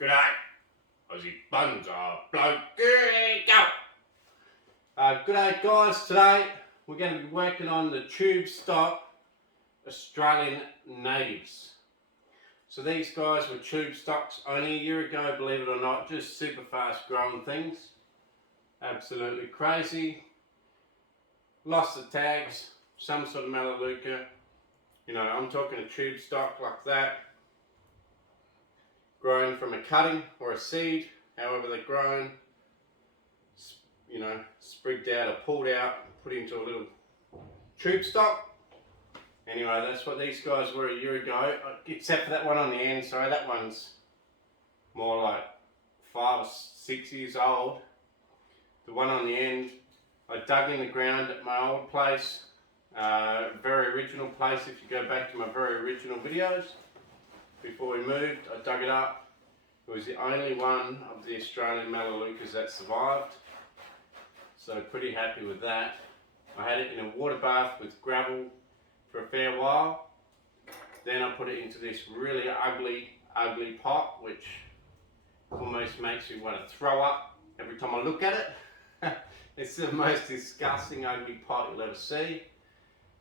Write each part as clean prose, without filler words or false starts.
G'day, Aussie Bonsai Bloke, here go! G'day guys, today we're going to be working on the Tubestock Australian natives. So these guys were Tubestocks only a year ago, believe it or not, just super fast growing things. Absolutely crazy. Lost the tags, some sort of Melaleuca. You know, I'm talking a Tubestock like that. Grown from a cutting or a seed, however they're grown, you know, sprigged out or pulled out, put into a little Tubestock. Anyway, that's what these guys were a year ago, except for that one on the end. Sorry, that one's more like 5 or 6 years old. The one on the end, I dug in the ground at my old place, very original place. If you go back to my very original videos, before we moved, I dug it up. It was the only one of the Australian Melaleucas that survived. So pretty happy with that. I had it in a water bath with gravel for a fair while. Then I put it into this really ugly pot, which almost makes me want to throw up every time I look at it. It's the most disgusting ugly pot you'll ever see.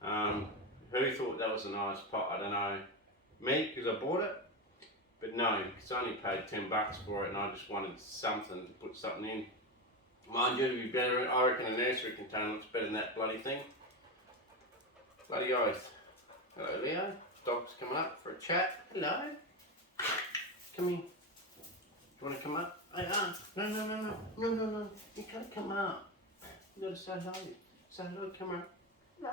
Who thought that was a nice pot? I don't know. Me, because I bought it, but no, because I only paid $10 for it and I just wanted something to put something in. Mind you, to be better, I reckon a nursery container looks better than that bloody thing. Bloody oath. Hello Leo, dog's coming up for a chat. Hello. Come here. Do you want to come up? No, you can't come up. You gotta say hello. Say hello, come on. Hello.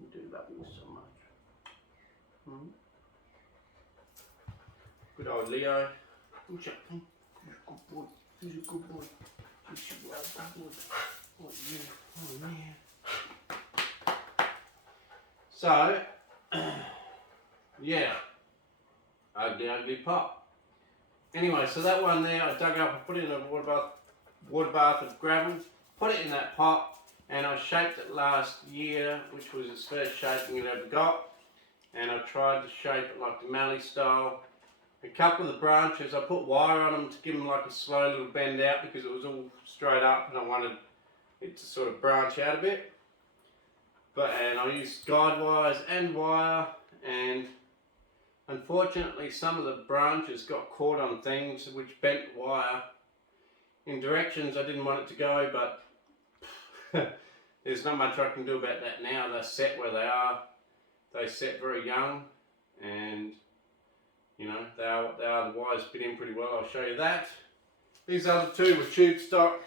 I do love you so much. Good old Leo. He's a good boy. He's a good boy. He's a good boy. What you? Oh man. So, yeah. Ugly pot. Anyway, so that one there I dug up, I put it in a water bath with gravel, put it in that pot. And I shaped it last year, which was its first shaping it ever got. And I tried to shape it like the mallee style. A couple of the branches, I put wire on them to give them like a slow little bend out because it was all straight up and I wanted it to sort of branch out a bit. And I used guide wires and wire, and unfortunately some of the branches got caught on things which bent wire in directions I didn't want it to go, but there's not much I can do about that now. They're set where they are. They set very young, and you know they are the wires fit in pretty well. I'll show you that. These other two were Tubestock.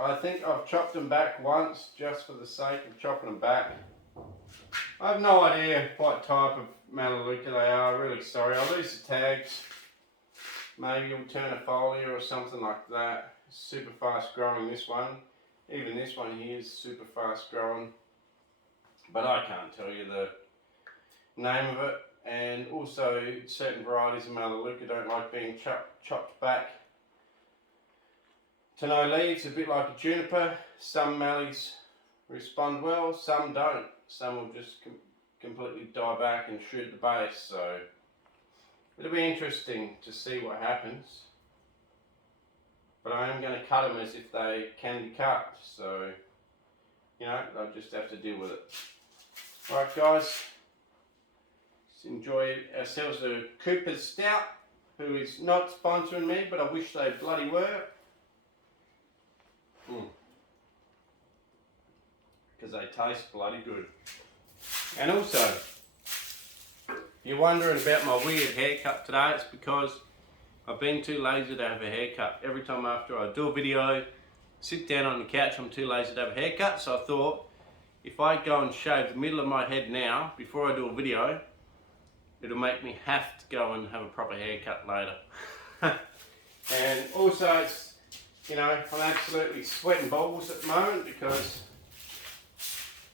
I think I've chopped them back once just for the sake of chopping them back. I have no idea what type of Melaleuca they are. Really sorry. I'll lose the tags. Maybe alternifolia or something like that. Super fast growing, this one. Even this one here is super fast growing, but I can't tell you the name of it. And also certain varieties of Melaleuca don't like being chopped back to no leaves, a bit like a juniper. Some mallees respond well, some don't. Some will just completely die back and shoot the base, so it'll be interesting to see what happens. But I am going to cut them as if they can be cut, so, you know, they'll just have to deal with it. Alright guys, let's enjoy ourselves a Cooper's Stout, who is not sponsoring me, but I wish they bloody were. Because they taste bloody good. And also, if you're wondering about my weird haircut today, it's because I've been too lazy to have a haircut. Every time after I do a video, sit down on the couch, I'm too lazy to have a haircut. So I thought, if I go and shave the middle of my head now, before I do a video, it'll make me have to go and have a proper haircut later. And also, it's, you know, I'm absolutely sweating balls at the moment because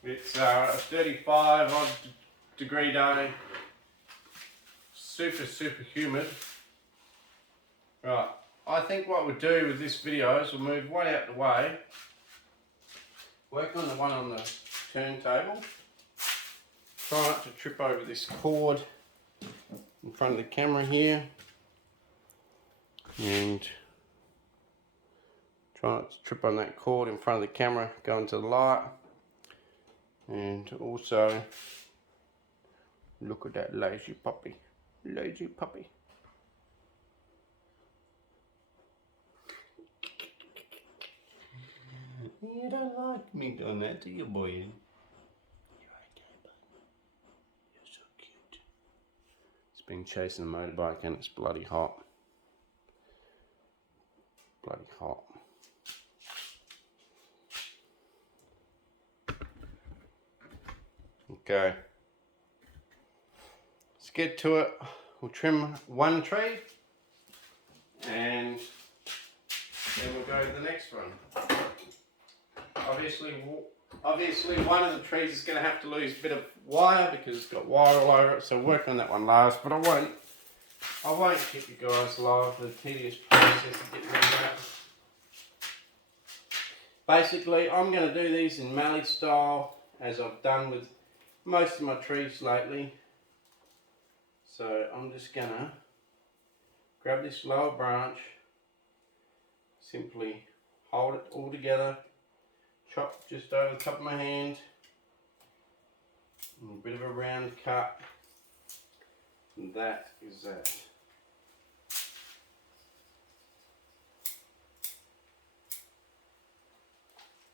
it's a 35 odd degree day. Super humid. Right, I think what we'll do with this video is we'll move one out the way, work on the one on the turntable, try not to trip over this cord in front of the camera here, and try not to trip on that cord in front of the camera going to the light. And also look at that lazy puppy, lazy puppy. You don't like me doing that, do you, boy? You're okay, bud. You're so cute. It's been chasing a motorbike and it's bloody hot. Bloody hot. Okay. Let's get to it. We'll trim one tree and then we'll go to the next one. Obviously one of the trees is going to have to lose a bit of wire because it's got wire all over it, so work on that one last, but I won't keep you guys live for the tedious process of getting rid of that. Basically, I'm going to do these in mallee style, as I've done with most of my trees lately. So I'm just going to grab this lower branch, simply hold it all together, chop just over the top of my hand, and a bit of a round cut, and that is that.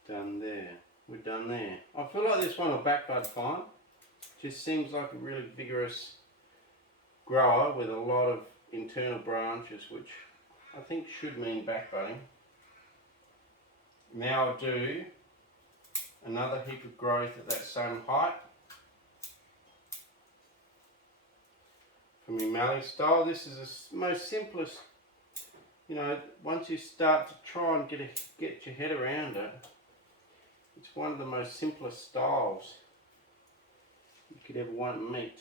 Done there. We're done there. I feel like this one will backbud fine. Just seems like a really vigorous grower with a lot of internal branches, which I think should mean backbudding. Now I'll do another heap of growth at that same height for me mallee style. This is the most simplest, you know, once you start to try and get your head around it, it's one of the most simplest styles you could ever want to meet.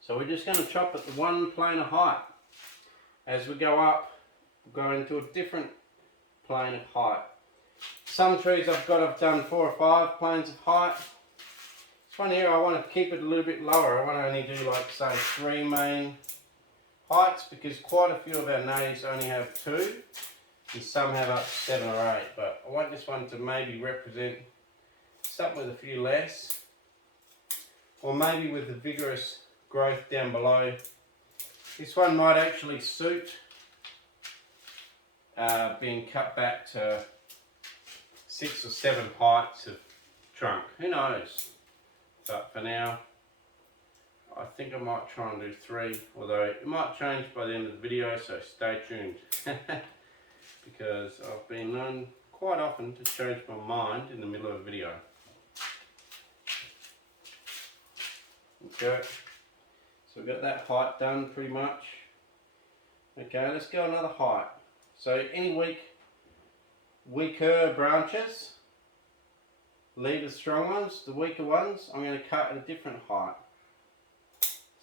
So we're just going to chop at the one plane of height. As we go up, we'll go into a different plane of height. Some trees I've done 4 or 5 planes of height. This one here I want to keep it a little bit lower. I want to only do like say 3 main heights, because quite a few of our natives only have 2 and some have up to 7 or 8, but I want this one to maybe represent something with a few less, or maybe with the vigorous growth down below. This one might actually suit being cut back to 6 or 7 heights of trunk, who knows, but for now I think I might try and do 3, although it might change by the end of the video, so stay tuned. Because I've been known quite often to change my mind in the middle of a video. Okay, so we've got that height done pretty much. Okay, let's go another height. So any weaker branches, leave the strong ones. The weaker ones I'm going to cut at a different height.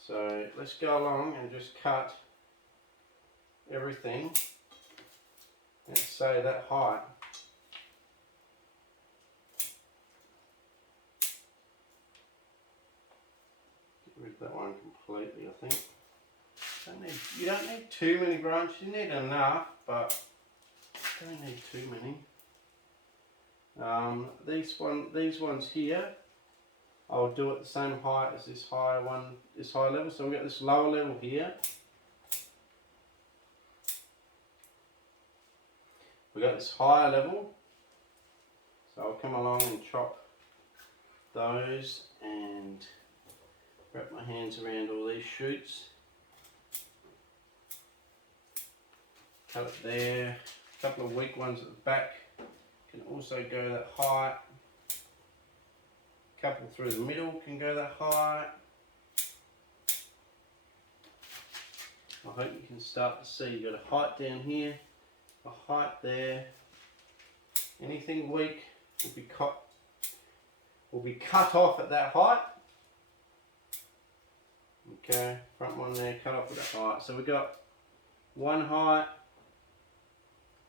So let's go along and just cut everything at say that height. Get rid of that one completely, I think. You don't need too many branches, you need enough, but you don't need too many. These ones here, I'll do it the same height as this high level. So we've got this lower level here. We've got this higher level. So I'll come along and chop those and wrap my hands around all these shoots. Cut it there. A couple of weak ones at the back can also go that height. Couple through the middle can go that height. I hope you can start to see you've got a height down here, a height there. Anything weak will be cut off at that height. Okay, front one there, cut off at that height. So we've got 1 height,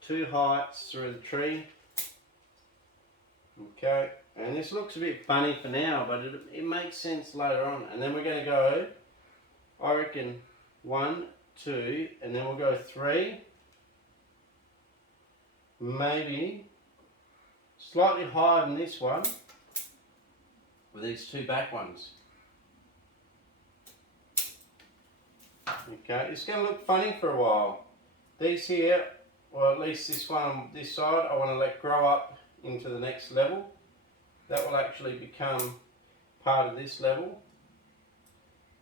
2 heights through the tree. Okay, and this looks a bit funny for now, but it makes sense later on. And then we're going to go, I reckon, 1, 2, and then we'll go 3. Maybe slightly higher than this one with these 2 back ones. Okay, it's going to look funny for a while. These here, or at least this one on this side, I want to let grow up into the next level. That will actually become part of this level.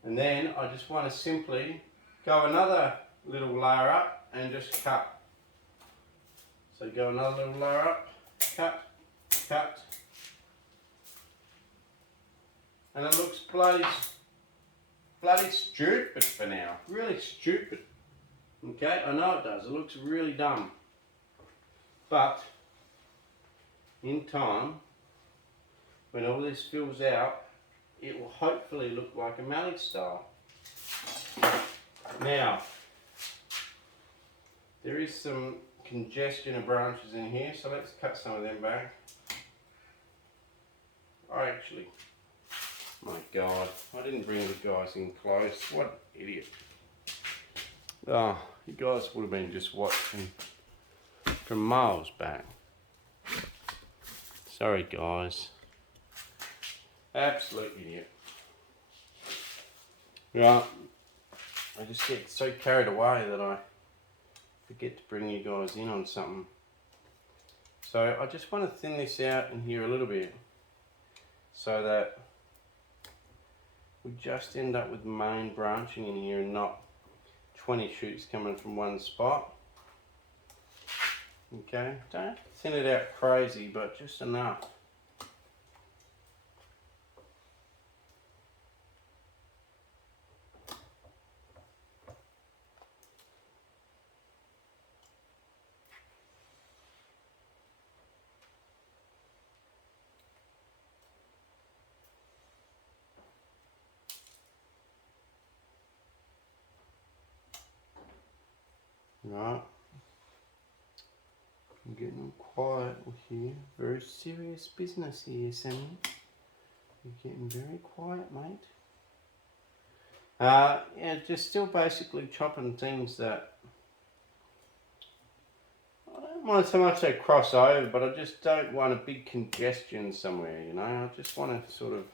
And then I just want to simply go another little layer up and just cut. So go another little layer up, cut, cut. And it looks bloody stupid for now. Really stupid. Okay, I know it does. It looks really dumb. But in time, when all this fills out, it will hopefully look like a mallee style. Now, there is some congestion of branches in here, so let's cut some of them back. My God, I didn't bring the guys in close. What an idiot. Oh, you guys would have been just watching from miles back. Sorry guys. Absolute idiot. Right, I just get so carried away that I forget to bring you guys in on something. So I just want to thin this out in here a little bit so that we just end up with main branching in here and not 20 shoots coming from one spot. Okay, don't thin it out crazy, but just enough. Right, I'm getting all quiet here. Very serious business here, Sammy. You're getting very quiet, mate. Yeah, just still basically chopping things that I don't mind so much they cross over, but I just don't want a big congestion somewhere, you know. I just want to sort of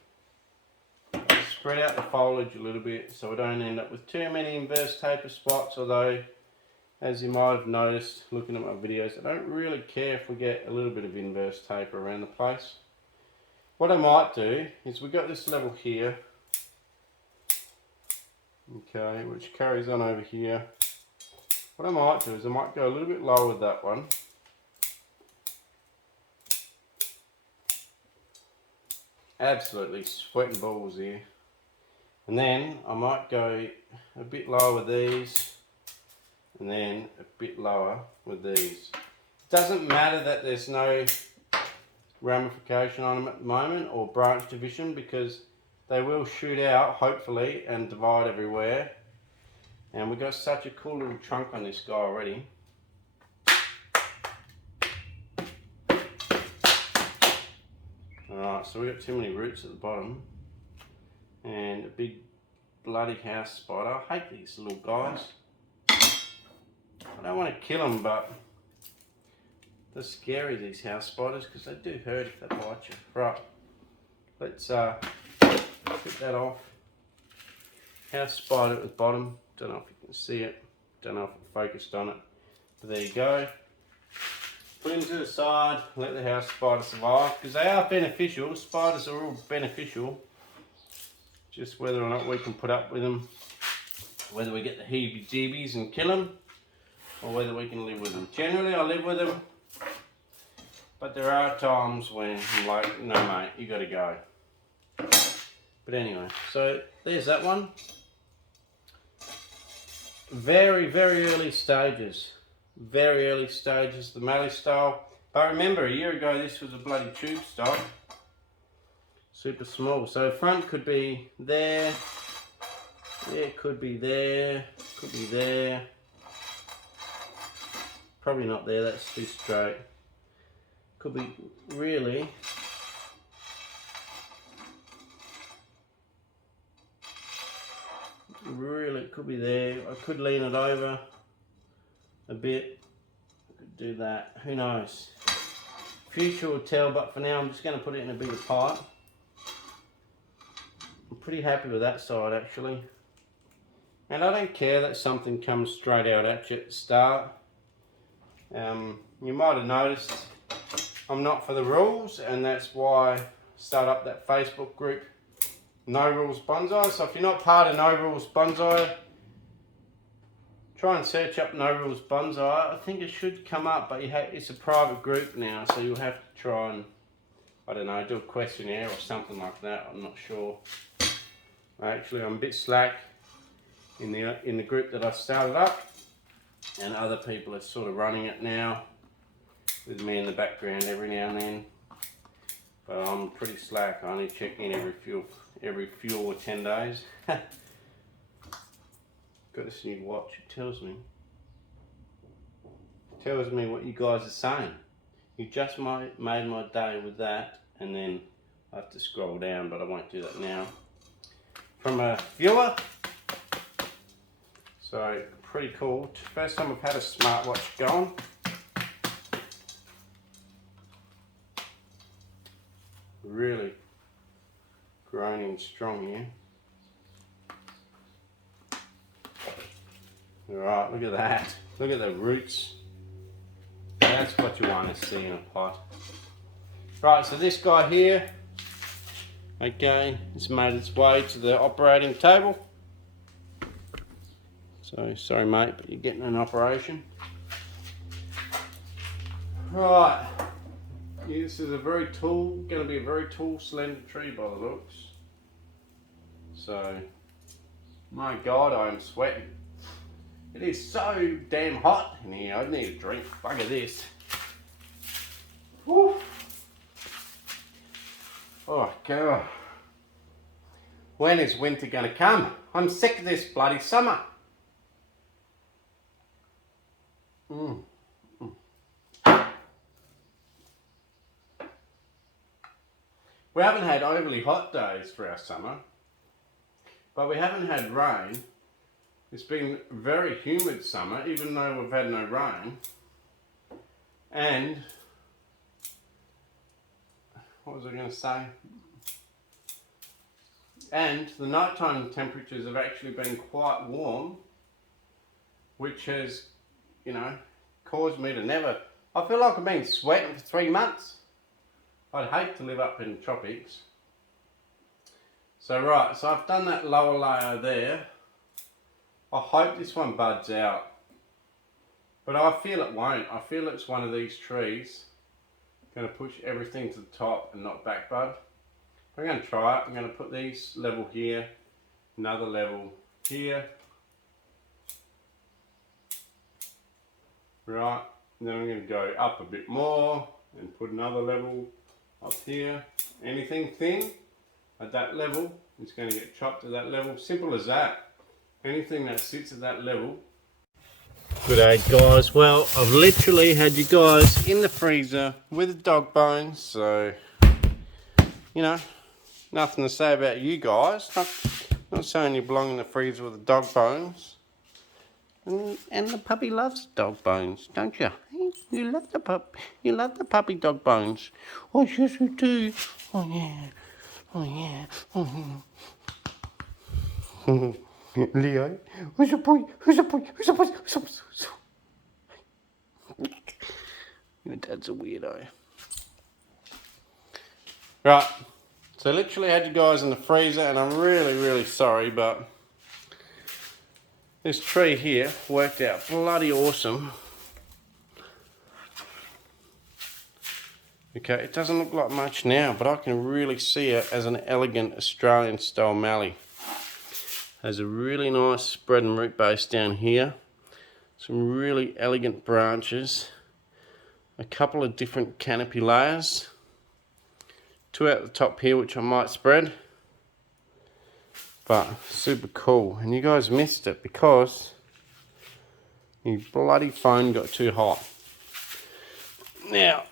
spread out the foliage a little bit so I don't end up with too many inverse taper spots, although as you might have noticed looking at my videos, I don't really care if we get a little bit of inverse taper around the place. What I might do is we've got this level here, okay, which carries on over here. What I might do is I might go a little bit lower with that one. Absolutely sweating balls here. And then I might go a bit lower with these, and then a bit lower with these. It doesn't matter that there's no ramification on them at the moment or branch division, because they will shoot out hopefully and divide everywhere. And we've got such a cool little trunk on this guy already. Alright, so we've got too many roots at the bottom and a big bloody house spider. I hate these little guys. I don't want to kill them, but they're scary, these house spiders, because they do hurt if they bite you. Right, let's get that off. House spider at the bottom. Don't know if you can see it. Don't know if it focused on it. But there you go. Put him to the side. Let the house spider survive, because they are beneficial. Spiders are all beneficial. Just whether or not we can put up with them, whether we get the heebie-jeebies and kill them, or whether we can live with them. Generally I live with them, but there are times when I'm like, no mate, you gotta go. But anyway, so there's that one. Very, very early stages. Very early stages, the mallee style. But remember, a year ago this was a bloody Tubestock. Super small. So front could be there. Yeah, it could be there. Could be there. Probably not there, that's too straight. Could be really Really, it could be there. I could lean it over a bit. I could do that. Who knows? Future will tell, but for now I'm just going to put it in a bigger pot. I'm pretty happy with that side actually. And I don't care that something comes straight out at you at the start. You might have noticed I'm not for the rules, and that's why I started up that Facebook group, No Rules Bonsai. So if you're not part of No Rules Bonsai, try and search up No Rules Bonsai. I think it should come up, but it's a private group now, so you'll have to try and, I don't know, do a questionnaire or something like that. I'm not sure. Actually, I'm a bit slack in the group that I started up, and other people are sort of running it now with me in the background every now and then. But I'm pretty slack. I only check in every few or 10 days. Got this new watch. It tells me what you guys are saying. You just made my day with that, and then I have to scroll down, but I won't do that now. From a viewer. So pretty cool. First time I've had a smartwatch going. Really growing strong here. Alright, look at that. Look at the roots. That's what you want to see in a pot. Right, so this guy here, okay, it's made its way to the operating table. So, sorry mate, but you're getting an operation. Right, this is going to be a very tall, slender tree by the looks. So, my God, I am sweating. It is so damn hot in here. I need a drink. Bugger this. Woo. Oh God. When is winter gonna come? I'm sick of this bloody summer. We haven't had overly hot days for our summer, but we haven't had rain. It's been a very humid summer, even though we've had no rain. And, what was I going to say? And the nighttime temperatures have actually been quite warm, which has, you know, caused me to never... I feel like I've been sweating for 3 months. I'd hate to live up in the tropics. So right, so I've done that lower layer there. I hope this one buds out, but I feel it won't. I feel it's one of these trees going to push everything to the top and not back bud. I'm going to try it. I'm going to put these level here, another level here, right, and then I'm going to go up a bit more and put another level up here. Anything thin at that level is going to get chopped to that level. Simple as that. Anything that sits at that level. Good day guys. Well, I've literally had you guys in the freezer with the dog bones, so you know, nothing to say about you guys. Not saying you belong in the freezer with the dog bones. And the puppy loves dog bones, don't you? You love the pup. You love the puppy dog bones. Oh yes, we do. Oh yeah. Oh yeah. Oh yeah. Leo, who's a boy? Who's a boy? Who's a boy? Who's a boy? Your dad's a weirdo. Right, so literally had you guys in the freezer, and I'm really sorry, but this tree here worked out bloody awesome. Okay, it doesn't look like much now, but I can really see it as an elegant Australian style mallee. Has a really nice spread and root base down here. Some really elegant branches. A couple of different canopy layers. 2 out the top here, which I might spread. But super cool. And you guys missed it because your bloody phone got too hot. Now,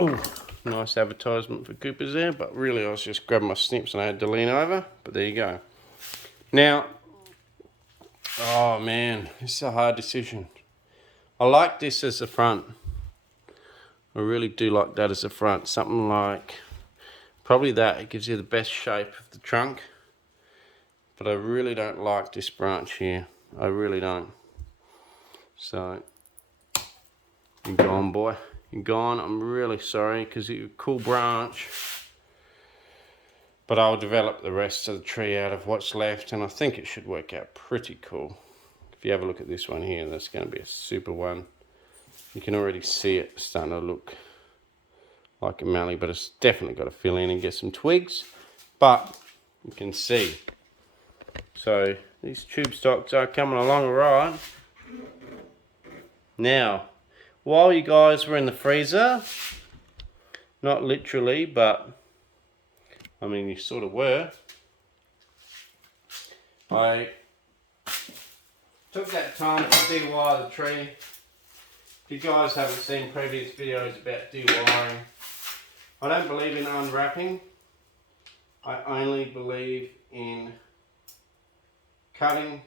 ooh, nice advertisement for Coopers there, but really I was just grabbing my snips and I had to lean over. But there you go. Now, Oh man, this is a hard decision. I like this as the front. I really do like that as the front. Something like, probably that. It gives you the best shape of the trunk. But I really don't like this branch here. I really don't. So, you're gone, boy. You're gone. I'm really sorry, because you're a cool branch. But I'll develop the rest of the tree out of what's left, and I think it should work out pretty cool. If you have a look at this one here, that's going to be a super one. You can already see it starting to look like a mallee, but it's definitely got to fill in and get some twigs. But you can see. So these tube stocks are coming along alright. Now, while you guys were in the freezer, not literally, but I mean you sort of were, I took that time to de-wire the tree. If you guys haven't seen previous videos about de-wiring, I don't believe in unwrapping. I only believe in cutting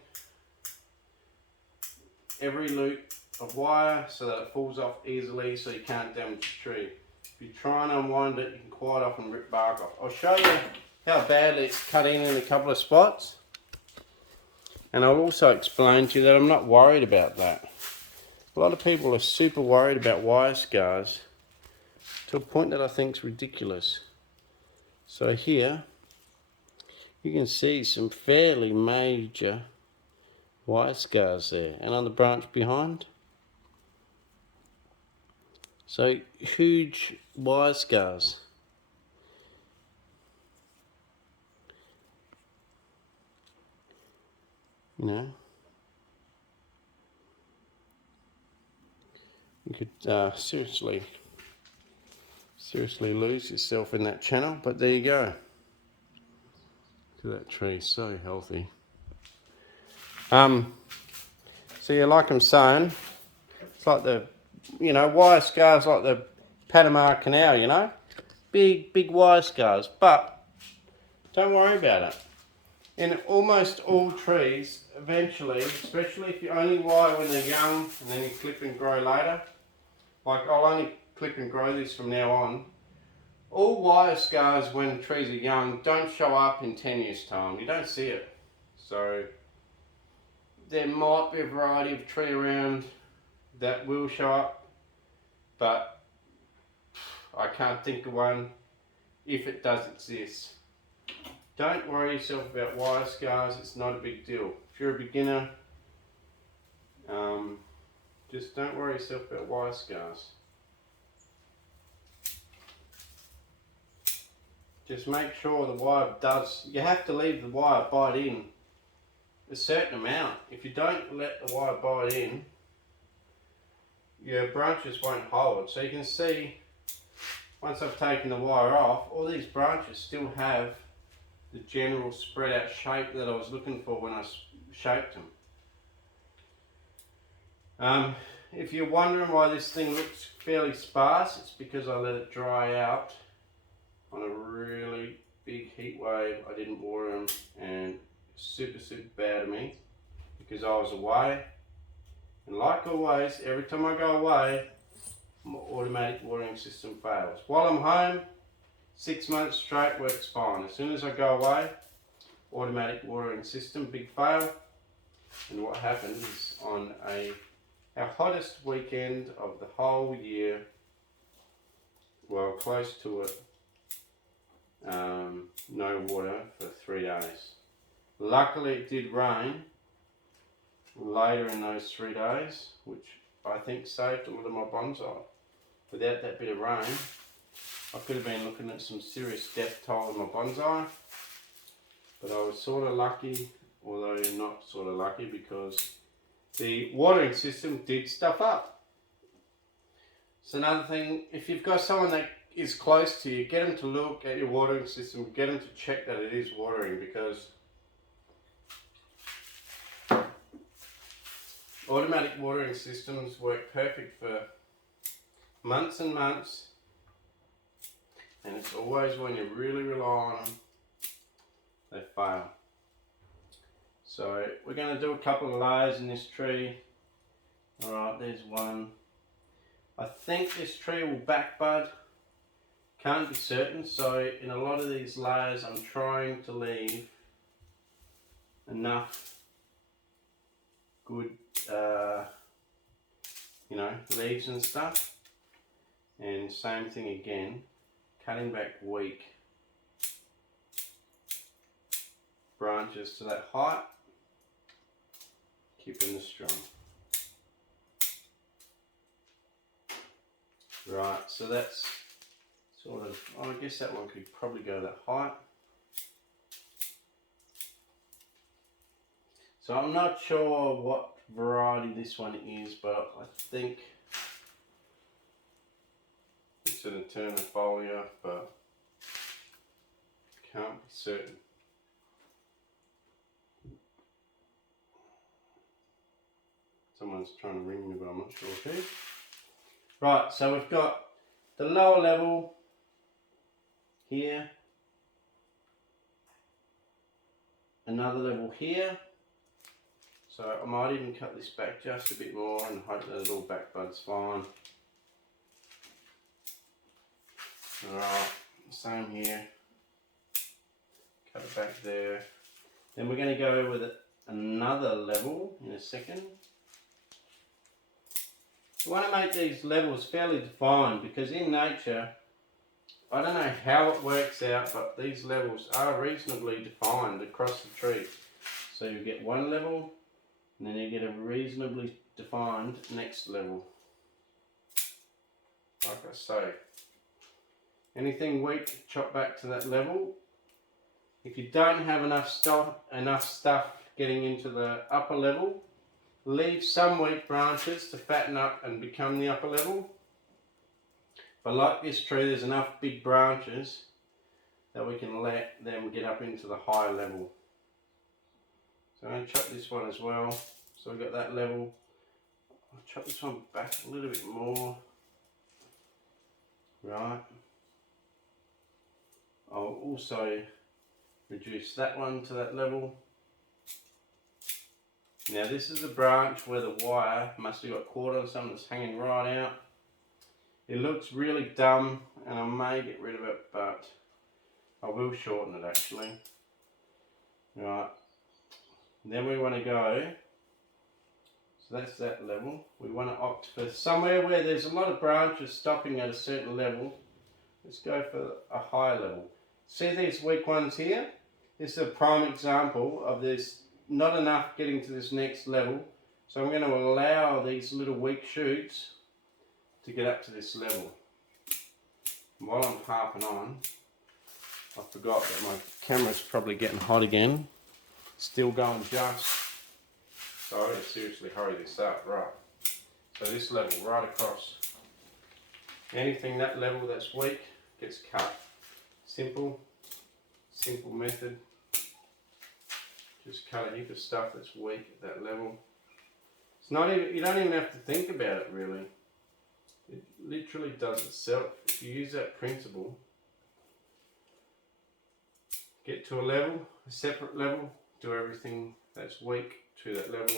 every loop of wire so that it falls off easily so you can't damage the tree. If you try and unwind it, you can quite often rip bark off. I'll show you how badly it's cut in a couple of spots. And I'll also explain to you that I'm not worried about that. A lot of people are super worried about wire scars to a point that I think is ridiculous. So here, you can see some fairly major wire scars there. And on the branch behind, so huge wire scars. You know, you could seriously lose yourself in that channel, but there you go. Look at that tree, so healthy. So yeah, like I'm saying, it's like the, you know, wire scars like the Panama Canal, you know, big wire scars, but don't worry about it. In almost all trees, eventually, especially if you only wire when they're young and then you clip and grow later, like I'll only clip and grow this from now on, all wire scars when trees are young don't show up in 10 years time. You don't see it. So there might be a variety of tree around that will show up, but I can't think of one if it does exist. Don't worry yourself about wire scars, it's not a big deal. If you're a beginner, just don't worry yourself about wire scars. Just make sure the wire does, you have to leave the wire bite in a certain amount. If you don't let the wire bite in, your branches won't hold. So you can see, once I've taken the wire off, all these branches still have the general spread out shape that I was looking for when I shaped them. If you're wondering why this thing looks fairly sparse, it's because I let it dry out on a really big heat wave. I didn't water them, and super bad of me because I was away. And like always, every time I go away, my automatic watering system fails. While I'm home, 6 months straight works fine. As soon as I go away, automatic watering system, big fail. And what happened is on our hottest weekend of the whole year, well, close to it, no water for 3 days. Luckily it did rain later in those 3 days, which I think saved a lot of my bonsai. Without that bit of rain, I could have been looking at some serious death toll in my bonsai. But I was sort of lucky, although not sort of lucky, because the watering system did stuff up. So another thing, if you've got someone that is close to you, get them to look at your watering system, get them to check that it is watering, because automatic watering systems work perfect for months and months, and it's always when you really rely on them, they fail. So we're going to do a couple of layers in this tree. Alright, there's one. I think this tree will back bud. Can't be certain, so in a lot of these layers I'm trying to leave enough good you know, leaves and stuff. And same thing again, cutting back weak branches to that height, keeping this strong. Right, so that's sort of, I guess that one could probably go that height. So I'm not sure what variety this one is, but I think it's an eternifolia, but can't be certain. Someone's trying to ring me, but I'm not sure who. Right, so we've got the lower level here, another level here. So I might even cut this back just a bit more and hope that it all back buds fine. Alright, same here. Cut it back there. Then we're going to go with another level in a second. You want to make these levels fairly defined because in nature, I don't know how it works out, but these levels are reasonably defined across the tree. So you get one level, and then you get a reasonably defined next level. Like I say, anything weak, chop back to that level. If you don't have enough stuff getting into the upper level, leave some weak branches to fatten up and become the upper level. But like this tree, there's enough big branches that we can let them get up into the higher level. So I'm going to chop this one as well. So we've got that level. I'll chop this one back a little bit more. Right. I'll also reduce that one to that level. Now this is a branch where the wire must have got caught on something that's hanging right out. It looks really dumb and I may get rid of it, but I will shorten it actually. Right. Then we want to go, so that's that level. We want to opt for somewhere where there's a lot of branches stopping at a certain level. Let's go for a higher level. See these weak ones here? This is a prime example of this not enough getting to this next level. So I'm going to allow these little weak shoots to get up to this level. While I'm harping on, I forgot that my camera's probably getting hot again. Still going just. So I gotta seriously hurry this up. Right. So this level right across. Anything that level that's weak gets cut. Simple method. Just cut a heap of stuff that's weak at that level. It's not even, you don't even have to think about it really. It literally does itself. If you use that principle, get to a level, a separate level, do everything that's weak to that level.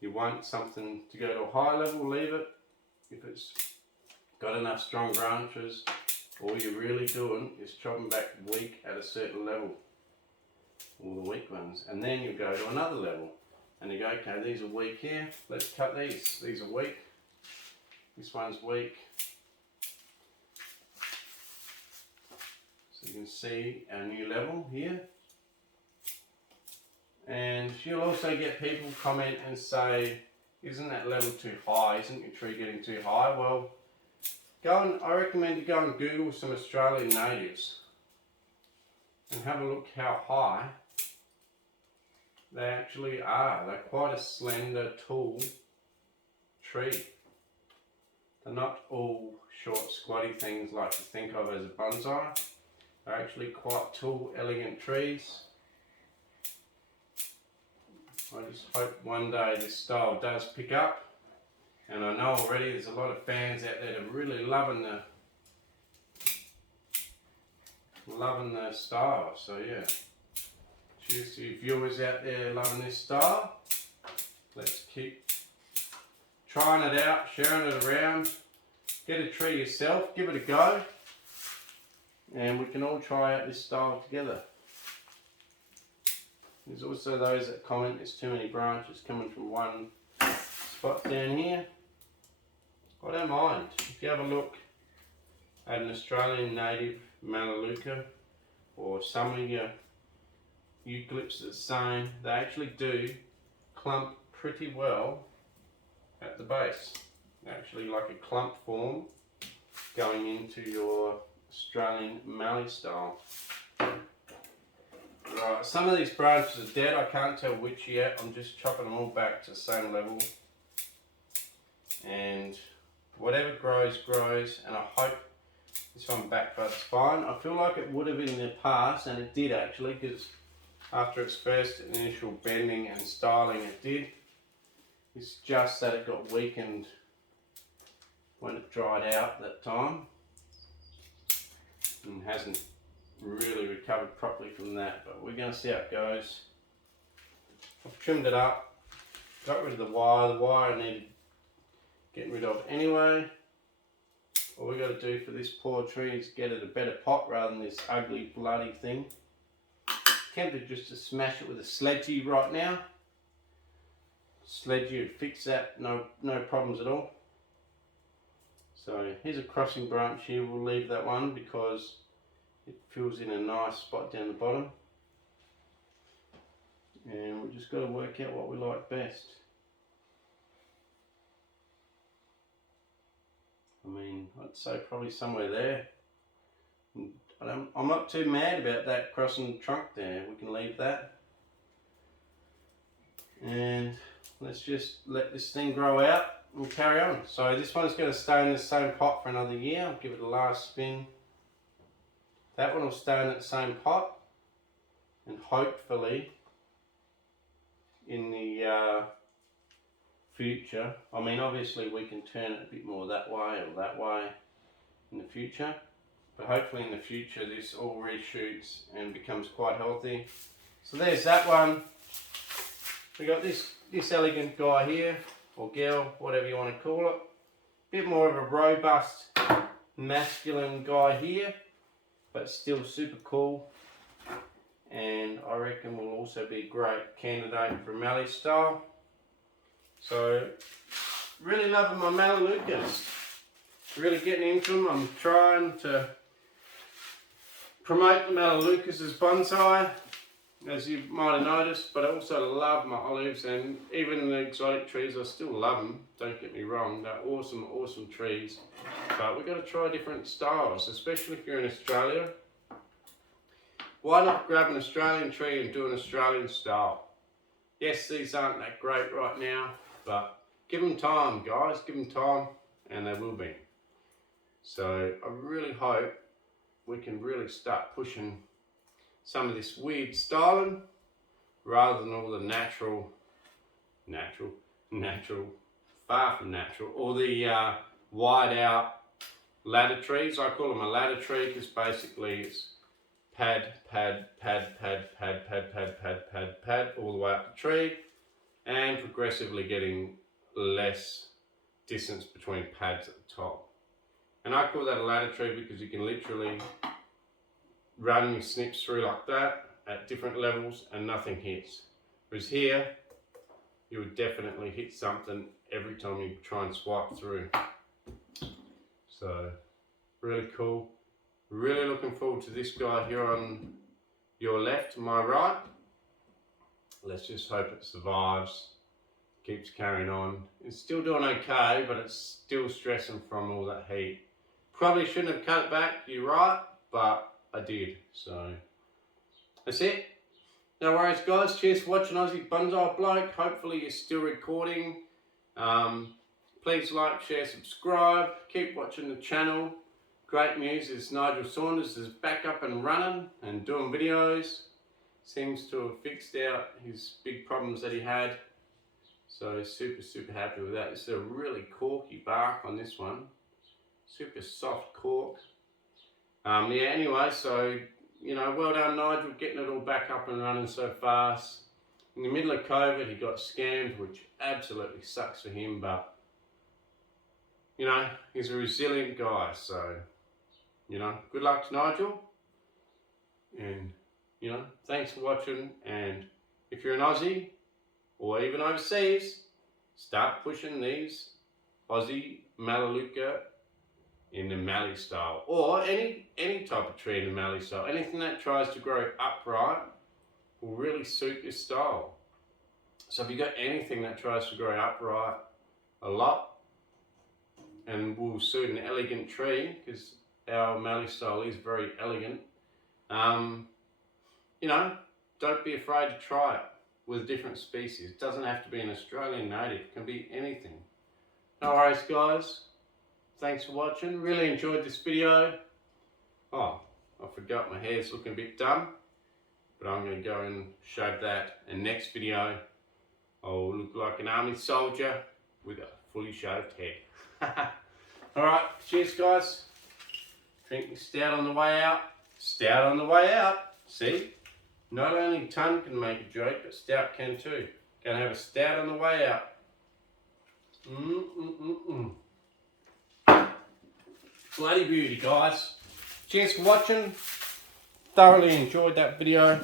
You want something to go to a higher level, leave it. If it's got enough strong branches, all you're really doing is chopping back weak at a certain level. All the weak ones, and then you go to another level and you go, okay, these are weak here, let's cut these are weak, this one's weak. So you can see our new level here, and you'll also get people comment and say, isn't that level too high, isn't your tree getting too high? Well, I recommend you go and Google some Australian natives and have a look how high they actually are. They're quite a slender, tall tree. They're not all short, squatty things like you think of as a bonsai. They're actually quite tall, elegant trees. I just hope one day this style does pick up. And I know already there's a lot of fans out there that are really loving the style. So yeah, Cheers to you viewers out there loving this style. Let's keep trying it out, sharing it around. Get a tree yourself, give it a go, and we can all try out this style together. There's also those that comment there's too many branches coming from one spot down here. I don't mind. If you have a look at an Australian native Melaleuca or some of your eucalypts are the same, they actually do clump pretty well at the base. Actually like a clump form going into your Australian mallee style. Right, some of these branches are dead, I can't tell which yet. I'm just chopping them all back to the same level. And whatever grows, grows, and I hope this one backbud's fine. I feel like it would have in the past, and it did actually, because after its first initial bending and styling it did. It's just that it got weakened when it dried out that time and hasn't really recovered properly from that, but we're going to see how it goes. I've trimmed it up, got rid of the wire I needed getting rid of anyway. All we got to do for this poor tree is get it a better pot rather than this ugly bloody thing. Tempted just to smash it with a sledgie right now. Sledgie would fix that, no problems at all. So here's a crossing branch here, we'll leave that one because it fills in a nice spot down the bottom. And we've just got to work out what we like best. I mean, I'd say probably somewhere there. I'm not too mad about that crossing trunk there, we can leave that. And let's just let this thing grow out and carry on. So this one's going to stay in the same pot for another year. I'll give it a last spin. That one will stay in that same pot, and hopefully in the future, I mean obviously we can turn it a bit more that way or that way in the future, but hopefully in the future this all reshoots and becomes quite healthy. So there's that one. We got this elegant guy here, or girl, whatever you want to call it. Bit more of a robust, masculine guy here, but still super cool. And I reckon will also be a great candidate for mallee style. So, really loving my Melaleucas. Really getting into them. I'm trying to promote the Melaleucas as bonsai, as you might have noticed, but I also love my olives, and even the exotic trees, I still love them, don't get me wrong, they're awesome, awesome trees, but we've got to try different styles, especially if you're in Australia. Why not grab an Australian tree and do an Australian style? Yes, these aren't that great right now, but give them time, guys, give them time, and they will be. So I really hope we can really start pushing some of this weird styling rather than all the natural, far from natural, all the wide out ladder trees. I call them a ladder tree because basically it's pad all the way up the tree and progressively getting less distance between pads at the top. And I call that a ladder tree because you can literally run your snips through like that at different levels and nothing hits. Whereas here, you would definitely hit something every time you try and swipe through. So, really cool. Really looking forward to this guy here on your left, my right. Let's just hope it survives, keeps carrying on. It's still doing okay, but it's still stressing from all that heat. Probably shouldn't have cut it back, you're right, but I did, so that's it. No worries guys, cheers for watching Aussie Bonsai Bloke. Hopefully you're still recording. Please like, share, subscribe, keep watching the channel. Great news is Nigel Saunders is back up and running and doing videos. Seems to have fixed out his big problems that he had. So super happy with that. This is a really corky bark on this one. Super soft cork. Yeah, anyway, so you know, well done Nigel, getting it all back up and running so fast. In the middle of COVID, he got scammed, which absolutely sucks for him, but, you know, he's a resilient guy, so, you know, good luck to Nigel. And, you know, thanks for watching, and if you're an Aussie, or even overseas, start pushing these Aussie Melaleuca in the mallee style, or any type of tree in the mallee style. Anything that tries to grow upright will really suit this style. So if you got anything that tries to grow upright a lot and will suit an elegant tree, because our mallee style is very elegant, you know, don't be afraid to try it with different species. It doesn't have to be an Australian native, it can be anything. No worries guys, thanks for watching, really enjoyed this video. Oh, I forgot my hair's looking a bit dumb, but I'm going to go and shave that, and next video I'll look like an army soldier with a fully shaved head. Alright, cheers guys. Drinking stout on the way out. Stout on the way out. See? Not only tongue can make a joke, but stout can too. Gonna have a stout on the way out. Bloody beauty guys. Cheers for watching. Thoroughly enjoyed that video.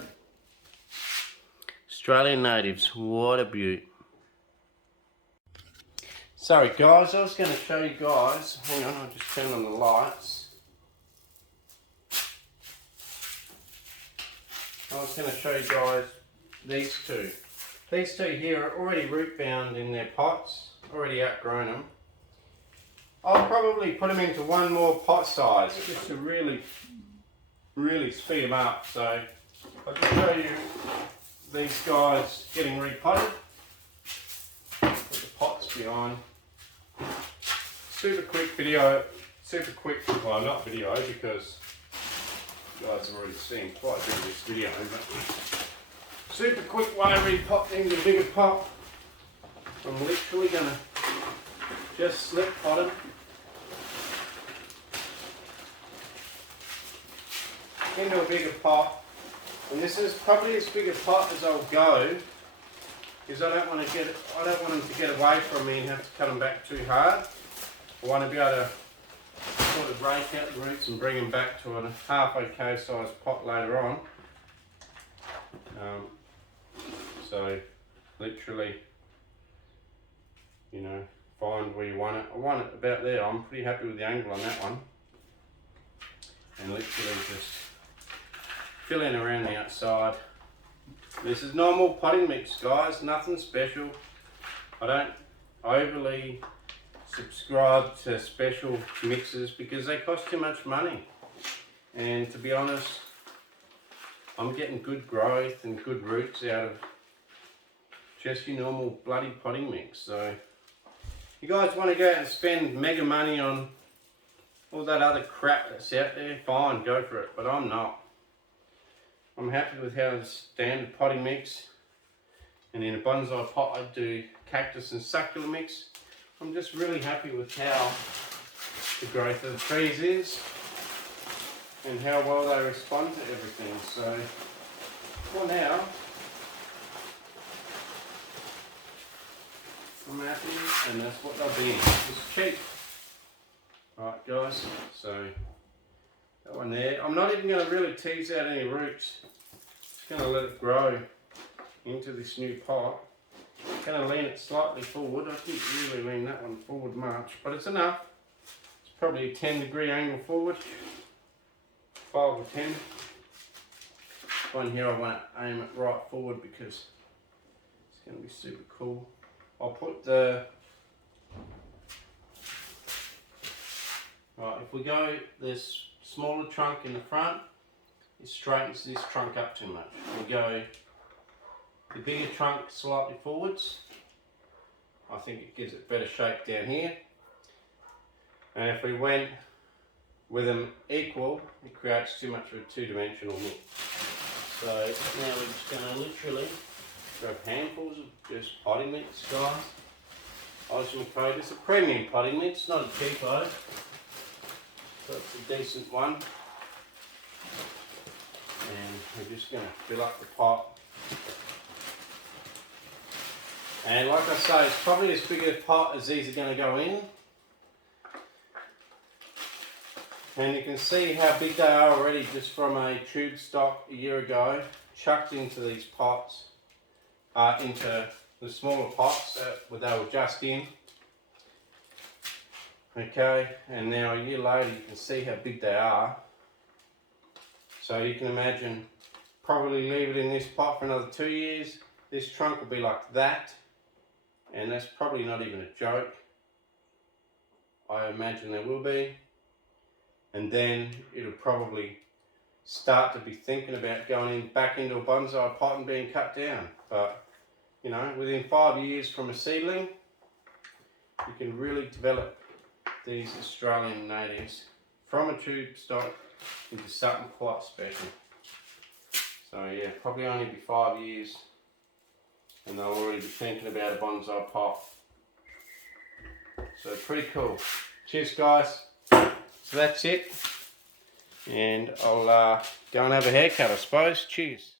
Australian natives, what a beaut. Sorry guys, I was going to show you guys, hang on, I'll just turn on the lights. I was going to show you guys these two. These two here are already root bound in their pots, already outgrown them. I'll probably put them into one more pot size just to really speed them up. So I'll just show you these guys getting repotted. Put the pots behind. Super quick video, well not video because you guys have already seen quite a bit of this video, but super quick way to repot into a bigger pot. I'm literally going to just slip pot them into a bigger pot. And this is probably as big a pot as I'll go, because I don't want them to get away from me and have to cut them back too hard. I want to be able to sort of rake out the roots and bring them back to a half okay sized pot later on. So literally, you know, find where you want it. I want it about there. I'm pretty happy with the angle on that one. And literally just fill in around the outside. This is normal potting mix guys, nothing special. I don't overly subscribe to special mixes because they cost too much money. And to be honest, I'm getting good growth and good roots out of just your normal bloody potting mix. So you guys want to go out and spend mega money on all that other crap that's out there, fine, go for it, but I'm not. I'm happy with how the standard potting mix, and in a bonsai pot I do cactus and succulent mix. I'm just really happy with how the growth of the trees is and how well they respond to everything. So for now, I'm happy, and that's what they'll be in. It's cheap. Alright guys, so that one there. I'm not even going to really tease out any roots. Just going to let it grow into this new pot. Going to lean it slightly forward. I didn't really lean that one forward much, but it's enough. It's probably a 10-degree angle forward. 5 or 10. This one here I want to aim it right forward because it's going to be super cool. I'll put the... Right, if we go this smaller trunk in the front, it straightens this trunk up too much. We go the bigger trunk slightly forwards. I think it gives it better shape down here. And if we went with them equal, it creates too much of a two-dimensional look. So now we're just going to literally grab handfuls of just potting mix, guys. Aussie Bonsai, it's a premium potting mix, not a cheapo. So it's a decent one. And we're just going to fill up the pot. And like I say, it's probably as big a pot as these are going to go in. And you can see how big they are already just from a tube stock a year ago, chucked into these pots, into the smaller pots that they were just in. Okay, and now a year later you can see how big they are. So you can imagine, probably leave it in this pot for another 2 years. This trunk will be like that, and that's probably not even a joke. I imagine there will be. And then it'll probably start to be thinking about going back into a bonsai pot and being cut down. But, you know, within 5 years from a seedling, you can really develop these Australian natives from a tube stock into something quite special. So yeah, probably only be 5 years and they'll already be thinking about a bonsai pot. So pretty cool. Cheers guys. So that's it, and I'll go and have a haircut, I suppose. Cheers.